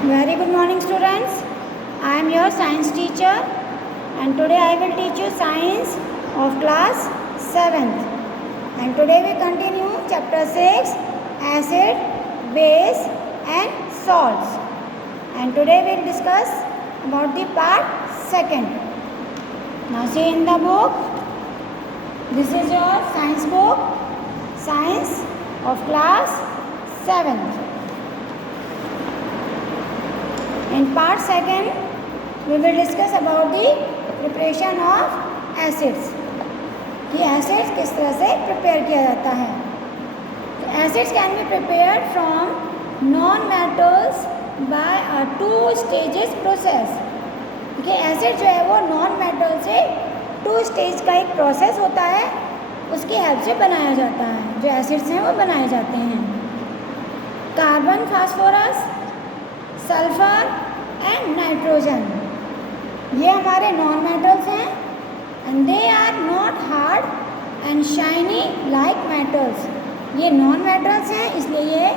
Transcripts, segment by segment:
Very good morning, students. I am your science teacher, and today I will teach you science of class 7th. And today we continue chapter 6, acid, base and salts. And today we will discuss about the part 2nd. Now see in the book, this is your science book, science of class 7th. In part 2nd, we will discuss about the preparation of acids. कि acids किस तरह से prepare किया जाता है. Acids can be prepared from non metals by a 2 stages process. देखिए acid जो है वो नॉन मेटल से 2 स्टेज का एक प्रोसेस होता है, उसकी हेल्प से बनाया जाता है. जो एसिड्स हैं वो बनाए जाते हैं. Carbon, phosphorus, sulphur and nitrogen, ये हमारे नॉन मेटल्स हैं and they are not hard and shiny like metals. ये नॉन मेटल्स हैं, इसलिए ये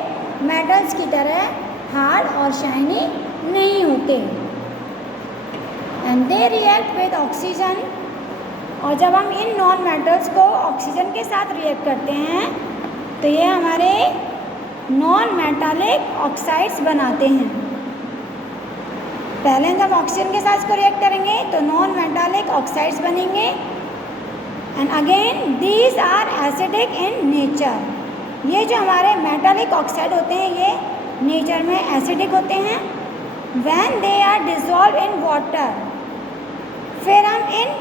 मेटल्स की तरह हार्ड और शाइनी नहीं होते. And they react with oxygen, और जब हम इन नॉन मेटल्स को ऑक्सीजन के साथ रिएक्ट करते हैं तो ये हमारे नॉन मेटालिक ऑक्साइड्स बनाते हैं. पहले हम ऑक्सीजन के साथ इसको रिएक्ट करेंगे तो नॉन मेटालिक ऑक्साइड्स बनेंगे. And again these are acidic in nature. ये जो हमारे मेटालिक ऑक्साइड होते हैं ये नेचर में एसिडिक होते हैं. When they are dissolve in water, फिर हम इन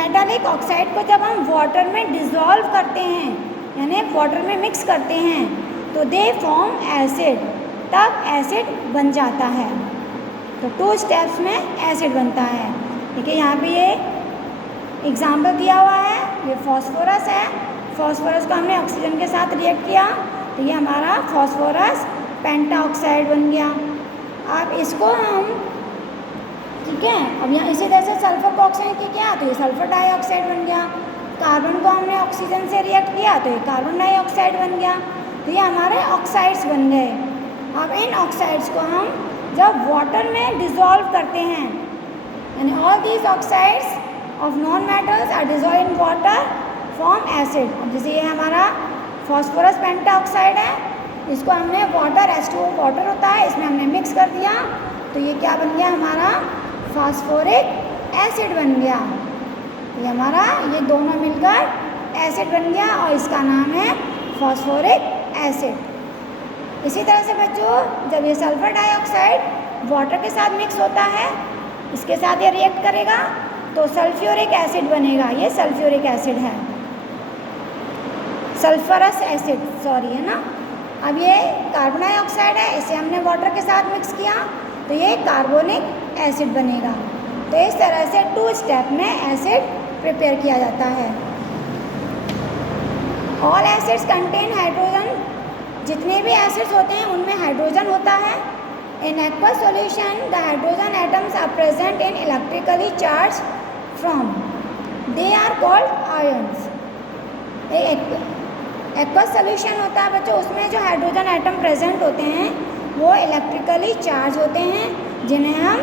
मेटालिक ऑक्साइड को जब हम वाटर में डिसॉल्व करते हैं यानी वाटर में मिक्स करते हैं तो दे फॉर्म एसिड, तब एसिड बन जाता है. तो 2 स्टेप्स में एसिड बनता है. देखिए यहाँ पे ये एग्जाम्पल दिया हुआ है. ये फास्फोरस है. फास्फोरस को हमने ऑक्सीजन के साथ रिएक्ट किया तो ये हमारा फास्फोरस पेंटाऑक्साइड बन गया. अब इसको हम ठीक है, अब यहाँ इसी तरह से सल्फर को ऑक्सीजन किया तो ये सल्फर डाइऑक्साइड बन गया. कार्बन को हमने ऑक्सीजन से रिएक्ट किया तो ये कार्बन डाइऑक्साइड बन गया. तो ये हमारे ऑक्साइड्स बन गए. अब इन ऑक्साइड्स को हम जब वाटर में डिसॉल्व करते हैं यानी all these oxides of non metals are dissolve in water form acid. अब जैसे ये हमारा फास्फोरस पेंटाऑक्साइड है, इसको हमने वाटर H2O वाटर होता है इसमें हमने मिक्स कर दिया तो ये क्या बन गया, हमारा फास्फोरिक एसिड बन गया. ये हमारा ये दोनों मिलकर एसिड बन गया और इसका नाम है फास्फोरिक एसिड. इसी तरह से बच्चों जब ये सल्फर डाइऑक्साइड वाटर के साथ मिक्स होता है, इसके साथ ये रिएक्ट करेगा तो सल्फ्यूरिक एसिड बनेगा. ये सल्फ्यूरिक एसिड है, सल्फरस एसिड सॉरी है ना. अब ये कार्बन डाइऑक्साइड है, इसे हमने वाटर के साथ मिक्स किया तो ये कार्बोनिक एसिड बनेगा. तो इस तरह से 2 स्टेप में एसिड प्रिपेयर किया जाता है. All acids contain hydrogen. जितने भी एसिड्स होते हैं उनमें हाइड्रोजन होता है. In aqueous solution the hydrogen atoms are present in electrically charge from, they are called ions. Aqueous solution होता है बच्चों, उसमें जो हाइड्रोजन एटम प्रेजेंट होते हैं वो इलेक्ट्रिकली चार्ज होते हैं जिन्हें हम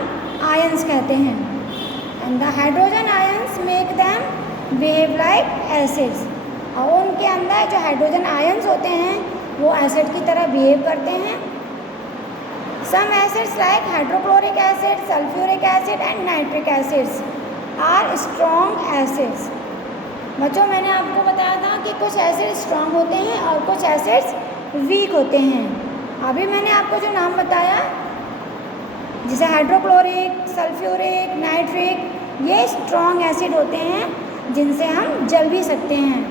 आयंस कहते हैं. And the hydrogen ions make them behave like acids. और उनके अंदर जो हाइड्रोजन आयंस होते हैं वो एसिड की तरह बिहेव करते हैं. Some acids like hydrochloric acid, sulphuric acid and nitric acids are strong acids. बच्चों मैंने आपको बताया था कि कुछ एसिड स्ट्रॉन्ग होते हैं और कुछ एसिड्स वीक होते हैं. अभी मैंने आपको जो नाम बताया जैसे हाइड्रोक्लोरिक, सल्फ्यूरिक, नाइट्रिक, ये स्ट्रॉन्ग एसिड होते हैं जिनसे हम जल भी सकते हैं.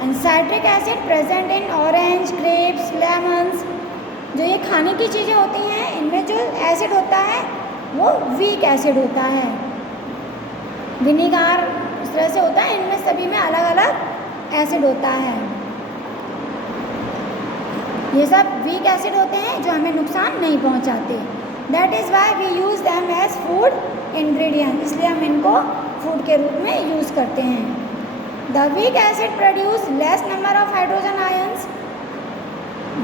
And citric acid present in orange, grapes, lemons. जो ये खाने की चीज़ें होती हैं इनमें जो एसिड होता है वो वीक एसिड होता है. विनीगर इस तरह से होता है, इनमें सभी में अलग अलग एसिड होता है. ये सब वीक एसिड होते हैं जो हमें नुकसान नहीं पहुंचाते. That is why we use them as food ingredient. इसलिए हम इनको फूड के रूप में यूज़ करते हैं. The weak acid produce less number of hydrogen ions.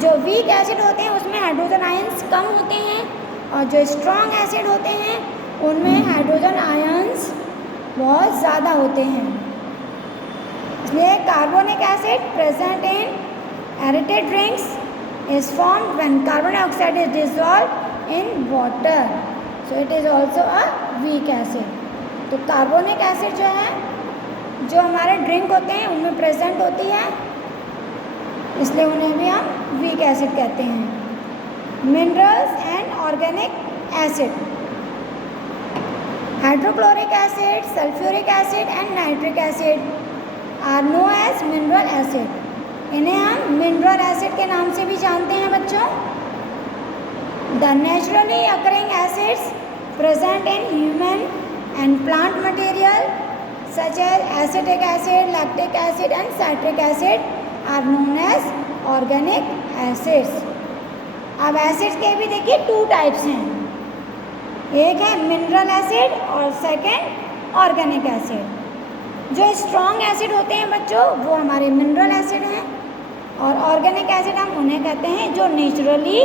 जो वीक एसिड होते हैं उसमें हाइड्रोजन आयंस कम होते हैं और जो स्ट्रॉन्ग एसिड होते हैं उनमें हाइड्रोजन आयंस बहुत ज़्यादा होते हैं। इसलिए carbonic acid present in aerated drinks is formed when carbon dioxide is dissolved in water, so it is also a weak acid. तो कार्बोनिक एसिड जो है, जो हमारे ड्रिंक होते हैं उनमें प्रेजेंट होती है, इसलिए उन्हें भी हम वीक एसिड कहते हैं। Minerals and organic acid, hydrochloric acid, sulphuric acid and nitric acid are known as mineral acid. इन्हें हम मिनरल एसिड के नाम से भी जानते हैं बच्चों। The naturally occurring acids present in human and plant material such as acetic acid, lactic acid and citric acid are known as organic acids. अब एसिड्स के भी देखिए 2 टाइप्स हैं, एक है मिनरल एसिड और सेकेंड ऑर्गेनिक एसिड। जो strong acid होते हैं बच्चों वो हमारे मिनरल एसिड हैं, और ऑर्गेनिक एसिड हम उन्हें कहते हैं जो नेचुरली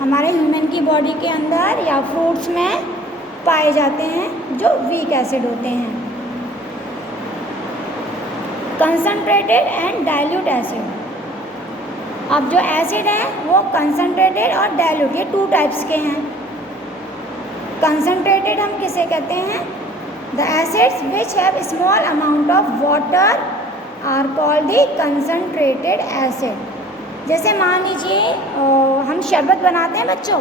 हमारे ह्यूमन की बॉडी के अंदर या फ्रूट्स में पाए जाते हैं, जो वीक एसिड होते हैं। कंसनट्रेटेड एंड डाइल्यूट एसिड, अब जो एसिड हैं वो कंसनट्रेटेड और डाइल्यूट, ये 2 टाइप्स के हैं। कंसनट्रेटेड हम किसे कहते हैं? The acids which have small amount of water are called the concentrated acid. जैसे मान लीजिए हम शरबत बनाते हैं बच्चों,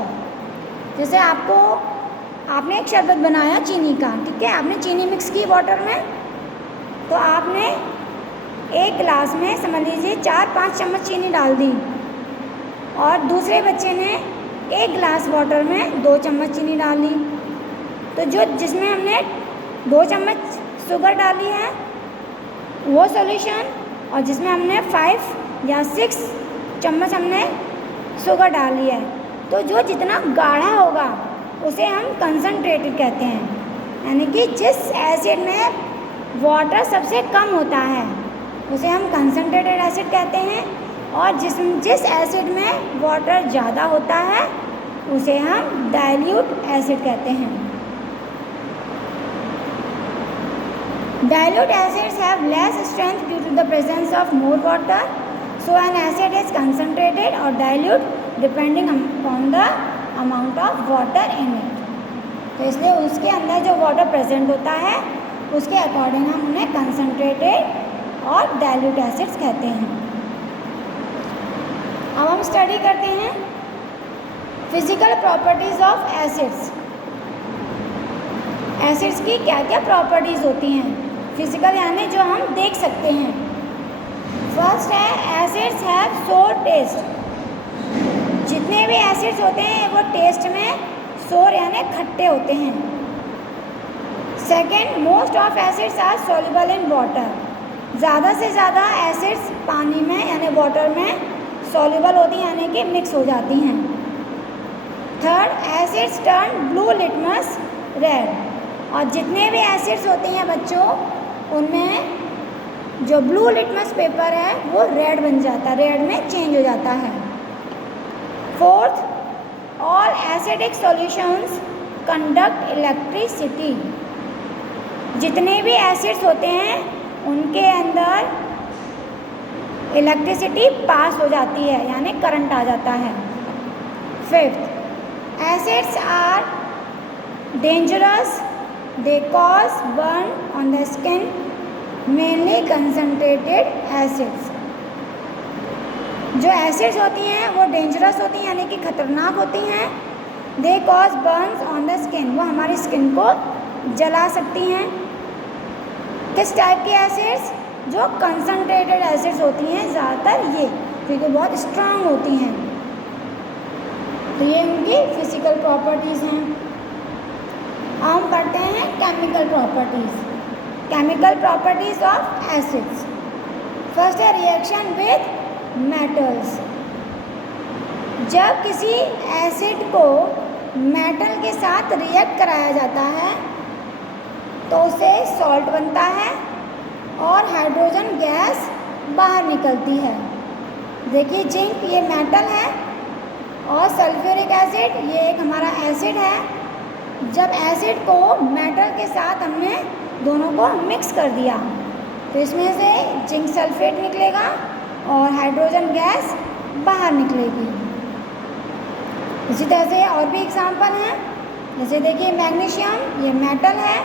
जैसे आपने एक शरबत बनाया चीनी का, ठीक है, आपने चीनी मिक्स की वाटर में, तो आपने एक गिलास में समझ लीजिए 4-5 चम्मच चीनी डाल दी, और दूसरे बच्चे ने एक गिलास वाटर में 2 चम्मच चीनी डाली। तो जिसमें हमने 2 चम्मच शुगर डाली है वो सॉल्यूशन, और जिसमें हमने 5 या 6 चम्मच हमने शुगर डाली है, तो जो जितना गाढ़ा होगा उसे हम कंसनट्रेटेड कहते हैं। यानी कि जिस एसिड में वाटर सबसे कम होता है उसे हम कंसनट्रेटेड एसिड कहते हैं, और जिस एसिड में वाटर ज़्यादा होता है उसे हम डाइल्यूट एसिड कहते हैं। Dilute acids have less strength due to the presence of more water, so an acid is concentrated और dilute depending upon the amount of water in it. तो इसलिए उसके अंदर जो वाटर प्रेजेंट होता है उसके अकॉर्डिंग हम उन्हें कंसनट्रेटेड और डाइल्यूट एसिड्स कहते हैं। अब हम स्टडी करते हैं physical properties of acids. Acids की क्या क्या प्रॉपर्टीज़ होती हैं फिजिकल, यानी जो हम देख सकते हैं। फर्स्ट है एसिड्स हैव सोर टेस्ट। जितने भी एसिड्स होते हैं वो टेस्ट में सोर यानी खट्टे होते हैं। Second, most of acids are soluble in water. ज़्यादा से ज़्यादा एसिड्स पानी में यानी वाटर में सॉल्युबल होती हैं, यानी कि मिक्स हो जाती हैं। Third, acids turn blue litmus red. और जितने भी एसिड्स होते हैं बच्चों उनमें जो ब्लू लिटमस पेपर है वो रेड बन जाता है, रेड में चेंज हो जाता है। Fourth, all acidic solutions conduct electricity. जितने भी एसिड्स होते हैं उनके अंदर इलेक्ट्रिसिटी पास हो जाती है यानी करंट आ जाता है। Fifth, acids are dangerous, they cause burn on the skin, mainly concentrated acids. जो एसिड्स होती हैं वो डेंजरस होती हैं यानी कि खतरनाक होती हैं। They cause Burns on the skin, वो हमारी स्किन को जला सकती हैं। किस टाइप की एसिड्स? जो कंसनट्रेटेड एसिड्स होती हैं ज़्यादातर ये, क्योंकि बहुत स्ट्रांग होती हैं। तो ये उनकी फिजिकल प्रॉपर्टीज़ हैं। हम पढ़ते हैं chemical properties. Chemical properties of acids. First है रिएक्शन विद मेटल्स। जब किसी एसिड को मेटल के साथ रिएक्ट कराया जाता है तो उसे सॉल्ट बनता है और हाइड्रोजन गैस बाहर निकलती है। देखिए जिंक ये मेटल है और सल्फ्यूरिक एसिड ये एक हमारा एसिड है। जब एसिड को मेटल के साथ हमने दोनों को मिक्स कर दिया तो इसमें से जिंक सल्फेट निकलेगा और हाइड्रोजन गैस बाहर निकलेगी। इसी तरह से और भी एग्जांपल हैं, जैसे देखिए मैग्नीशियम ये मेटल है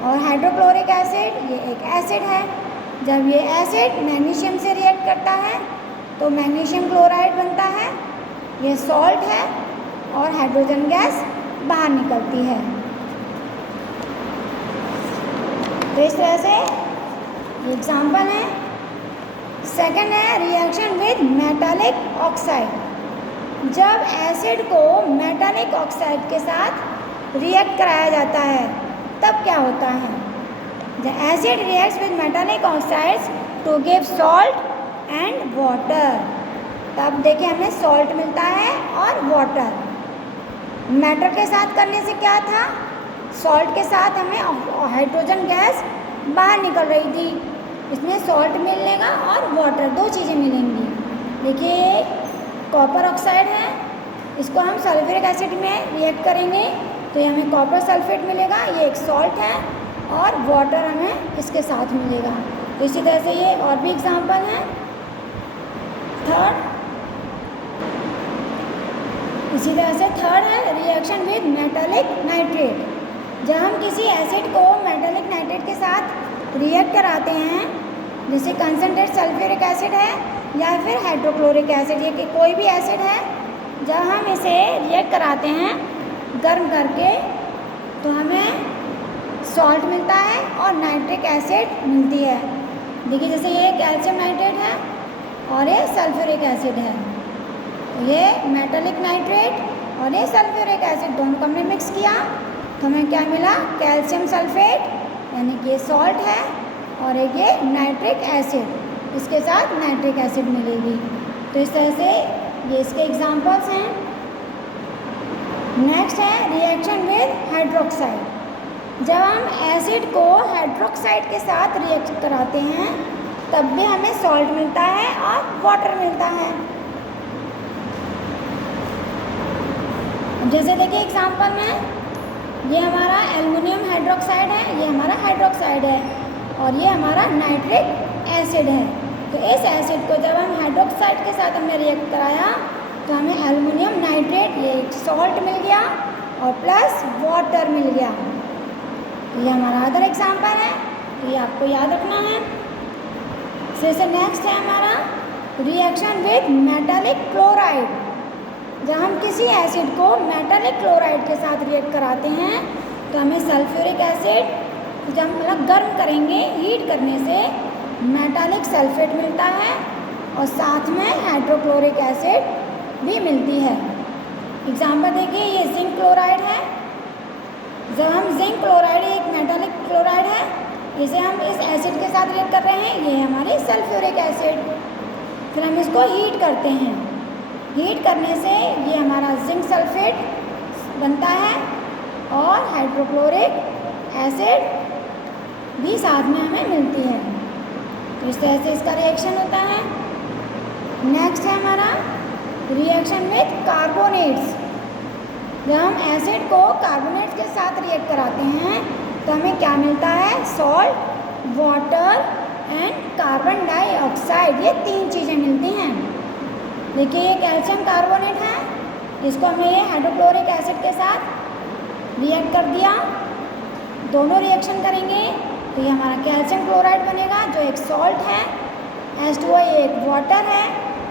और हाइड्रोक्लोरिक एसिड ये एक एसिड है। जब ये एसिड मैग्नीशियम से रिएक्ट करता है तो मैग्नीशियम क्लोराइड बनता है, ये सॉल्ट है और हाइड्रोजन गैस बाहर निकलती है। तो इस तरह से एग्जाम्पल है। सेकंड है रिएक्शन विद मेटालिक ऑक्साइड। जब एसिड को मेटालिक ऑक्साइड के साथ रिएक्ट कराया जाता है तब क्या होता है? The acid reacts with metallic oxides to give salt and water. तब देखिए हमें सॉल्ट मिलता है और वाटर। मेटल के साथ करने से क्या था? सॉल्ट के साथ हमें हाइड्रोजन गैस बाहर निकल रही थी, इसमें सॉल्ट मिलेगा और वाटर, दो चीज़ें मिलेंगी। देखिए कॉपर ऑक्साइड है, इसको हम सल्फ्यूरिक एसिड में रिएक्ट करेंगे तो ये हमें कॉपर सल्फेट मिलेगा, ये एक सॉल्ट है और वाटर हमें इसके साथ मिलेगा। तो इसी तरह से ये और भी एग्जांपल हैं। इसी तरह से थर्ड है रिएक्शन विद मेटालिक नाइट्रेट। जब हम किसी एसिड को मेटालिक नाइट्रेट के साथ रिएक्ट कराते हैं, जैसे कंसनट्रेट सल्फ्यूरिक एसिड है या फिर हाइड्रोक्लोरिक एसिड, ये कि कोई भी एसिड है, जब हम इसे रिएक्ट कराते हैं गर्म करके तो हमें सॉल्ट मिलता है और नाइट्रिक एसिड मिलती है। देखिए जैसे ये कैल्शियम नाइट्रेट है और ये सल्फ्यूरिक एसिड है, ये मेटालिक नाइट्रेट और ये सल्फ्यूरिक एसिड दोनों को हमने मिक्स किया तो हमें क्या मिला? कैल्शियम सल्फेट, यानी कि ये सॉल्ट है, और एक ये नाइट्रिक एसिड, इसके साथ नाइट्रिक एसिड मिलेगी। तो इस तरह से ये इसके एग्जांपल्स हैं। नेक्स्ट है रिएक्शन विद हाइड्रोक्साइड। जब हम एसिड को हाइड्रोक्साइड के साथ रिएक्ट कराते हैं तब भी हमें सॉल्ट मिलता है और वाटर मिलता है। जैसे देखिए एग्जांपल में ये हमारा एल्युमिनियम हाइड्रोक्साइड है, ये हमारा हाइड्रोक्साइड है और ये हमारा नाइट्रिक एसिड है। तो इस एसिड को जब हम हाइड्रोक्साइड के साथ हमने रिएक्ट कराया तो हमें एल्युमिनियम नाइट्रेट, ये एक सॉल्ट मिल गया और प्लस वाटर मिल गया। तो ये हमारा अदर एग्जांपल है, तो ये आपको याद रखना है। जैसे नेक्स्ट है हमारा रिएक्शन विद मेटालिक क्लोराइड। जब हम किसी एसिड को मेटालिक क्लोराइड के साथ रिएक्ट कराते हैं तो हमें सल्फ्यूरिक एसिड जब मतलब गर्म करेंगे, हीट करने से मेटालिक सल्फेट मिलता है और साथ में हाइड्रोक्लोरिक एसिड भी मिलती है। एग्जाम्पल देखिए ये जिंक क्लोराइड है। जब हम जिंक क्लोराइड, एक मेटालिक क्लोराइड है, इसे हम इस एसिड के साथ रिएक्ट कर रहे हैं, ये हमारी सल्फ्यूरिक एसिड। फिर हम इसको हीट करते हैं, हीट करने से ये हमारा जिंक सल्फेट बनता है और हाइड्रोक्लोरिक एसिड भी साथ में हमें मिलती है। तो इस तरह से इसका रिएक्शन होता है। नेक्स्ट है हमारा रिएक्शन विद कार्बोनेट्स। जब हम एसिड को कार्बोनेट्स के साथ रिएक्ट कराते हैं तो हमें क्या मिलता है? Salt, water and carbon dioxide, ये तीन चीज़ें मिलती हैं। देखिए ये कैल्शियम कार्बोनेट है, इसको हमने ये हाइड्रोक्लोरिक एसिड के साथ रिएक्ट कर दिया, दोनों रिएक्शन करेंगे तो ये हमारा कैल्शियम क्लोराइड बनेगा जो एक सॉल्ट है, H2O ये एक वाटर है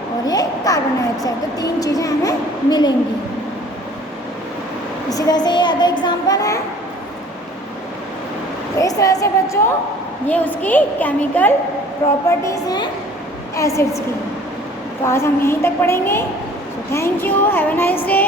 और ये कार्बन डाइऑक्साइड। तो तीन चीज़ें हमें मिलेंगी। इसी तरह से ये अदर एग्जांपल है। तो इस तरह से बच्चों ये उसकी केमिकल प्रॉपर्टीज़ हैं एसिड्स की। तो आज हम यहीं तक पढ़ेंगे। So thank you, have a nice day.